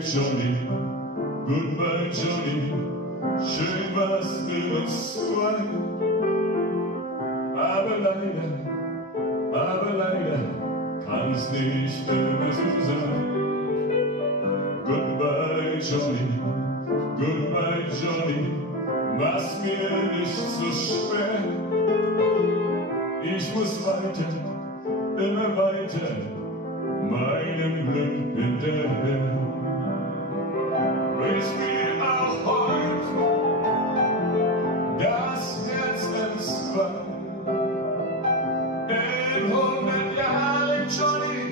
Johnny, goodbye Johnny, schön war's für uns zwei. Aber leider kann's nicht immer so sein. Goodbye Johnny, mach's mir nicht so schwer. Ich muss weiter, immer weiter, meinem Glück hinterher. Ich spiel auch heute das Herz entzwei. In 100 Jahren, Johnny,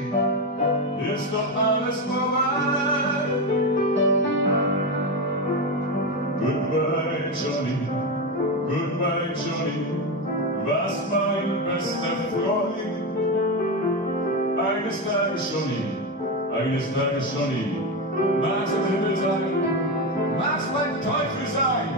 ist doch alles vorbei. Goodbye Johnny, was mein bester Freund. Eines Tages Johnny, mag's im Himmel sein, mag's beim Teufel sein.